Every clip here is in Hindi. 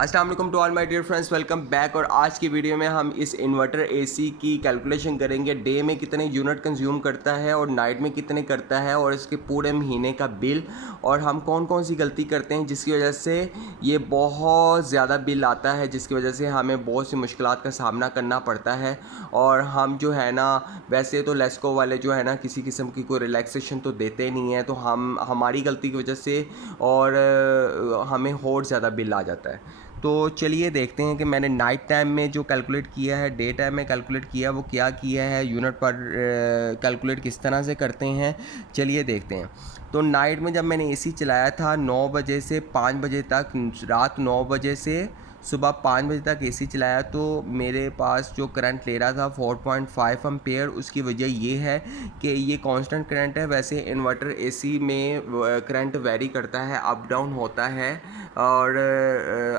अस्सलाम वालेकुम to all my dear friends, welcome back. और आज की वीडियो में हम इस इन्वर्टर एसी की कैलकुलेशन करेंगे। डे में कितने यूनिट कंज्यूम करता है और नाइट में कितने करता है, और इसके पूरे महीने का बिल, और हम कौन कौन सी गलती करते हैं जिसकी वजह से ये बहुत ज़्यादा बिल आता है, जिसकी वजह से हमें बहुत सी मुश्किलात का सामना करना पड़ता है। और हम जो है ना, वैसे तो लेस्को वाले जो है ना किसी किस्म की कोई रिलैक्सेशन तो देते नहीं है, तो हम हमारी गलती की वजह से और हमें और ज़्यादा बिल आ जाता है। तो चलिए देखते हैं कि मैंने नाइट टाइम में जो कैलकुलेट किया है, डे टाइम में कैलकुलेट किया, वो क्या किया है, यूनिट पर कैलकुलेट किस तरह से करते हैं। चलिए देखते हैं। तो नाइट में जब मैंने एसी चलाया था 9 बजे से 5 बजे तक, रात 9 बजे से सुबह 5 बजे तक एसी चलाया, तो मेरे पास जो करंट ले रहा था 4.5 एम्पेयर। उसकी वजह ये है कि ये कांस्टेंट करंट है। वैसे इन्वर्टर एसी में करंट वेरी करता है, अप डाउन होता है, और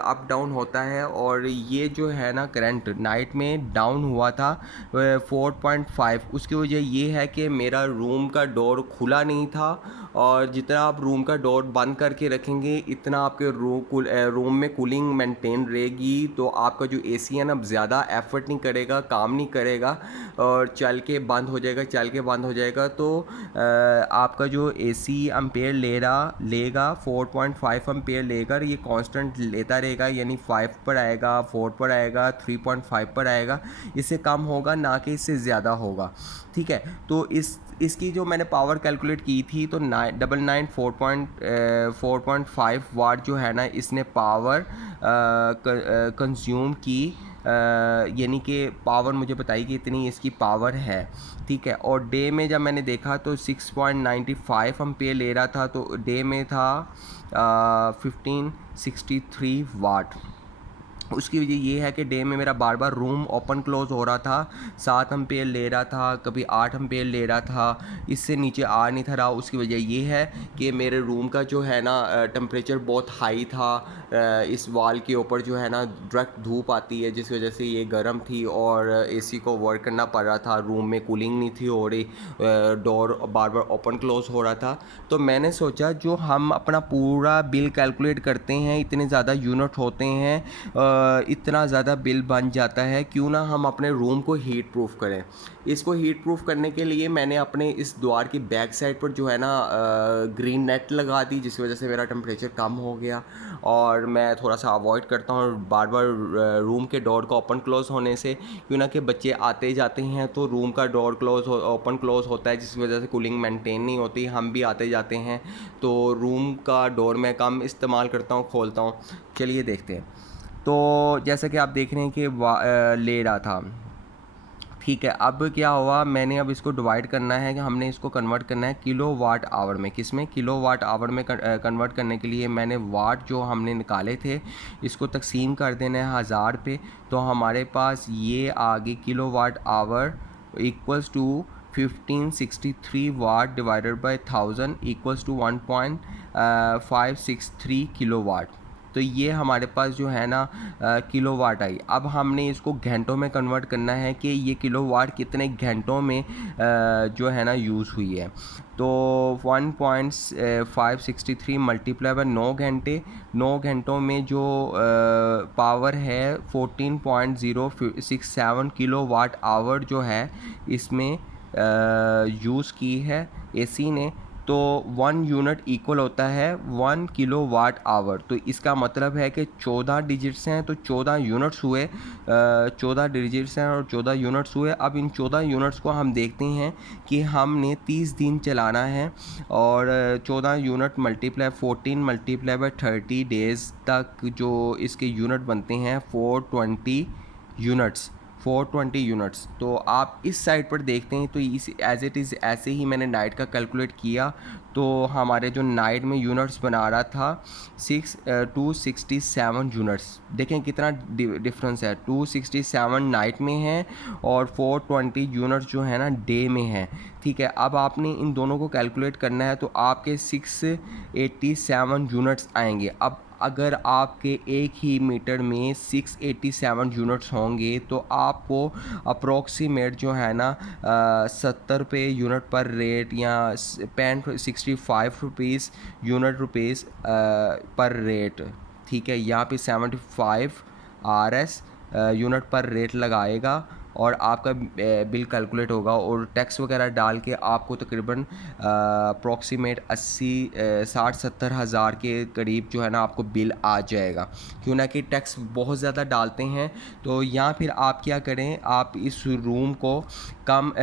अप डाउन होता है। और ये जो है ना करंट नाइट में डाउन हुआ था 4.5। उसकी वजह ये है कि मेरा रूम का डोर खुला नहीं था, और जितना आप रूम का डोर बंद करके रखेंगे इतना आपके रूम में कूलिंग मेंटेन रहेगी। तो आपका जो एसी है ना ज़्यादा एफर्ट नहीं करेगा, काम नहीं करेगा, और चल के बंद हो जाएगा, चल के बंद हो जाएगा। तो आपका जो एसी एम्पेयर लेगा 4.5 एम्पेयर लेगा। ये कांस्टेंट लेता रहेगा, यानी 5 पर आएगा, 4 पर आएगा, 3.5 पर आएगा। इससे कम होगा ना कि इससे ज़्यादा होगा, ठीक है। तो इसकी जो मैंने पावर कैलकुलेट की थी, तो 4.5 वाट जो है ना इसने पावर कंज्यूम की, यानी कि पावर मुझे बताई कि इतनी इसकी पावर है, ठीक है। और डे में जब मैंने देखा तो 6.95 एम्पेयर ले रहा था, तो डे में था 1563 वाट। उसकी वजह ये है कि डे में मेरा बार बार रूम ओपन क्लोज़ हो रहा था। 7 एम्पेयर ले रहा था, कभी 8 एम्पेयर ले रहा था, इससे नीचे आ नहीं था रहा। उसकी वजह ये है कि मेरे रूम का जो है ना टेम्परेचर बहुत हाई था। इस वॉल के ऊपर जो है ना डायरेक्ट धूप आती है, जिस वजह से ये गर्म थी और एसी को वर्क करना पड़ रहा था। रूम में कूलिंग नहीं थी हो रही, डोर बार बार ओपन क्लोज़ हो रहा था। तो मैंने सोचा जो हम अपना पूरा बिल कैलकुलेट करते हैं, इतने ज़्यादा यूनिट होते हैं, इतना ज़्यादा बिल बन जाता है, क्यों ना हम अपने रूम को हीट प्रूफ करें। इसको हीट प्रूफ करने के लिए मैंने अपने इस द्वार की बैक साइड पर जो है ना ग्रीन नेट लगा दी, जिसकी वजह से मेरा टेम्परेचर कम हो गया। और मैं थोड़ा सा अवॉइड करता हूँ बार बार रूम के डोर का ओपन क्लोज़ होने से, क्यों ना कि बच्चे आते जाते हैं तो रूम का डोर ओपन क्लोज़ होता है, जिस वजह से कूलिंग मेंटेन नहीं होती। हम भी आते जाते हैं, तो रूम का डोर मैं कम इस्तेमाल करता हूँ, खोलता हूँ। चलिए देखते हैं। तो जैसा कि आप देख रहे हैं कि ले रहा था, ठीक है। अब क्या हुआ, मैंने अब इसको डिवाइड करना है कि हमने इसको कन्वर्ट करना है किलो वाट आवर में। किस में? किलो वाट आवर में कन्वर्ट करने के लिए मैंने वाट जो हमने निकाले थे इसको तकसीम कर देना है 1000 पे। तो हमारे पास ये आ गई kilo watt hour equals to 1563 watt divided by 1000 equals to 1.563 kilo watt. तो ये हमारे पास जो है ना किलो वाट आई। अब हमने इसको घंटों में कन्वर्ट करना है कि ये किलो वाट कितने घंटों में जो है ना यूज़ हुई है। तो 1.563 मल्टीप्लाई बाय 9 घंटे, 9 घंटों में जो पावर है 14.067 किलो वाट आवर जो है इसमें यूज़ की है एसी ने। तो 1 यूनिट इक्वल होता है 1 किलो वाट आवर। तो इसका मतलब है कि 14 डिजिट्स हैं, तो 14 यूनिट्स हुए, 14 डिजिट्स हैं और 14 यूनिट्स हुए। अब इन 14 यूनिट्स को हम देखते हैं कि हमने 30 दिन चलाना है, और 14 unit multiply 14 multiply by 30 days तक जो इसके यूनिट बनते हैं 420 यूनिट्स, 420 यूनिट्स। तो आप इस साइड पर देखते हैं, तो इस एज इट इज़ ऐसे ही मैंने नाइट का कैलकुलेट किया। तो हमारे जो नाइट में यूनिट्स बना रहा था 267 यूनिट्स। देखें कितना डिफरेंस है, 267 नाइट में है और 420 यूनिट्स जो है ना डे में है, ठीक है। अब आपने इन दोनों को कैलकुलेट करना है, तो आपके 687 यूनिट्स आएंगे। अब अगर आपके एक ही मीटर में 687 यूनिट्स होंगे, तो आपको अप्रोक्सीमेट जो है ना 70 रुपये यूनिट पर रेट, या 65 रुपीज़ यूनिट पर रेट, ठीक है। यहाँ पे 75 RS यूनिट पर रेट लगाएगा और आपका बिल कैलकुलेट होगा और टैक्स वगैरह डाल के आपको तकरीबन अप्रॉक्सीमेट 60-70 हज़ार के करीब जो है ना आपको बिल आ जाएगा। क्यों ना कि टैक्स बहुत ज़्यादा डालते हैं। तो यहाँ फिर आप क्या करें, आप इस रूम को कम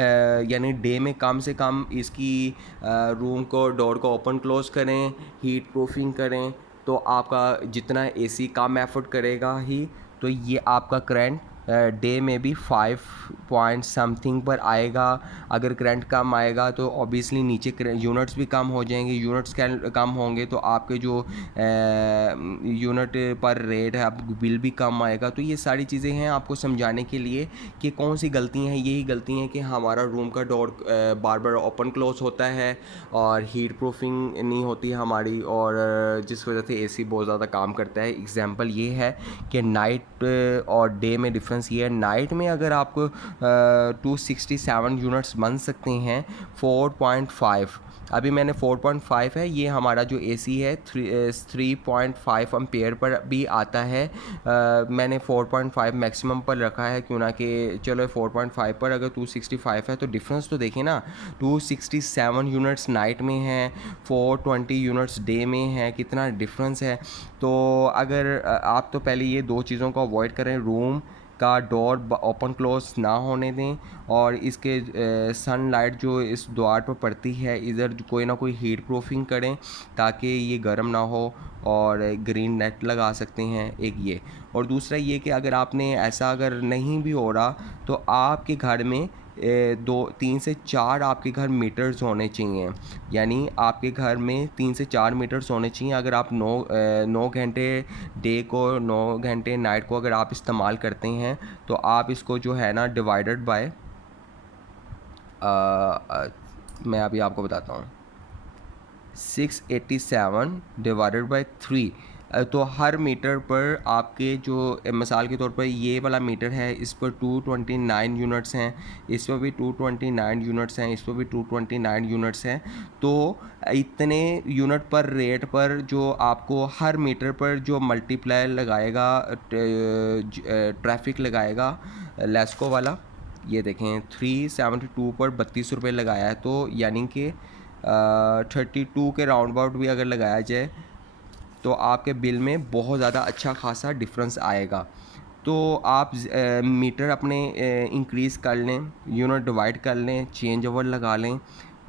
यानी डे में कम से कम इसकी रूम को डोर को ओपन क्लोज़ करें, हीट प्रूफिंग करें, तो आपका जितना एसी कम एफर्ट करेगा ही, तो ये आपका करंट डे में भी 5 पॉइंट समथिंग पर आएगा। अगर करंट कम आएगा तो ऑब्वियसली नीचे यूनिट्स भी कम हो जाएंगे। यूनिट्स कम होंगे तो आपके जो यूनिट पर रेट है आप बिल भी कम आएगा। तो ये सारी चीज़ें हैं आपको समझाने के लिए कि कौन सी गलतियां हैं। यही गलती हैं कि हमारा रूम का डोर बार बार ओपन क्लोज होता है और हीट प्रूफिंग नहीं होती हमारी, और जिस वजह से एसी बहुत ज़्यादा काम करता है। एग्जांपल ये है कि नाइट और डे में डिफरेंस ये है। नाइट में अगर आपको 267 यूनिट्स बन सकते हैं 4.5, अभी मैंने 4.5 है, ये हमारा जो एसी है 3.5 एम्पेयर पर भी आता है। मैंने 4.5 मैक्सिमम पर रखा है, क्यों ना कि चलो 4.5 पर अगर 265 है तो डिफरेंस तो देखें ना। 267 यूनिट्स नाइट में है, 420 यूनिट्स डे में है, कितना डिफरेंस है। तो अगर आप तो पहले ये दो चीज़ों को अवॉइड करें, रूम का डोर ओपन क्लोज ना होने दें और इसके सनलाइट जो इस द्वार पर पड़ती है इधर कोई ना कोई हीट प्रूफिंग करें ताकि ये गर्म ना हो, और ग्रीन नेट लगा सकते हैं एक ये। और दूसरा ये कि अगर आपने ऐसा अगर नहीं भी हो रहा तो आपके घर में 3 से 4 आपके घर मीटर्स होने चाहिए। यानी आपके घर में 3 से 4 मीटर्स होने चाहिए। अगर आप 9 घंटे डे को 9 घंटे नाइट को अगर आप इस्तेमाल करते हैं तो आप इसको जो है ना डिवाइडेड बाय मैं अभी आपको बताता हूँ 687 डिवाइडेड बाय 3, तो हर मीटर पर आपके जो मिसाल के तौर पर ये वाला मीटर है इस पर 229 यूनिट्स हैं, इस पर भी 229 यूनिट्स हैं, इस पर भी 229 यूनिट्स हैं। तो इतने यूनिट पर रेट पर जो आपको हर मीटर पर जो मल्टीप्लायर लगाएगा ट्रैफिक लगाएगा लेस्को वाला, ये देखें 372 पर 32 रुपये लगाया है। तो यानी कि 32 के राउंड अबाउट भी अगर लगाया जाए तो आपके बिल में बहुत ज़्यादा अच्छा खासा डिफरेंस आएगा। तो आप मीटर अपने इंक्रीज़ कर लें, यूनिट डिवाइड कर लें, चेंज ओवर लगा लें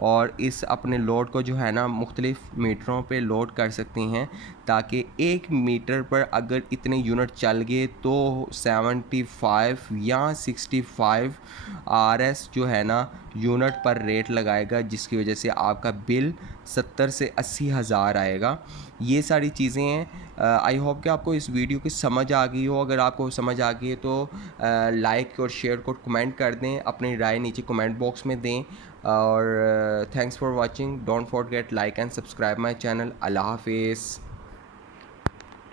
और इस अपने लोड को जो है ना मुख्तलिफ़ मीटरों पे लोड कर सकते हैं, ताकि एक मीटर पर अगर इतने यूनिट चल गए तो 75 या 65 RS जो है ना यूनिट पर रेट लगाएगा, जिसकी वजह से आपका बिल 70 से 80 हज़ार आएगा। ये सारी चीज़ें हैं। आई होप कि आपको इस वीडियो की समझ आ गई हो। अगर आपको समझ आ गई है तो लाइक और शेयर को कमेंट कर दें, अपनी राय नीचे कमेंट बॉक्स में दें। और thanks for watching, don't forget like and subscribe my channel. अल्लाह हाफिज़।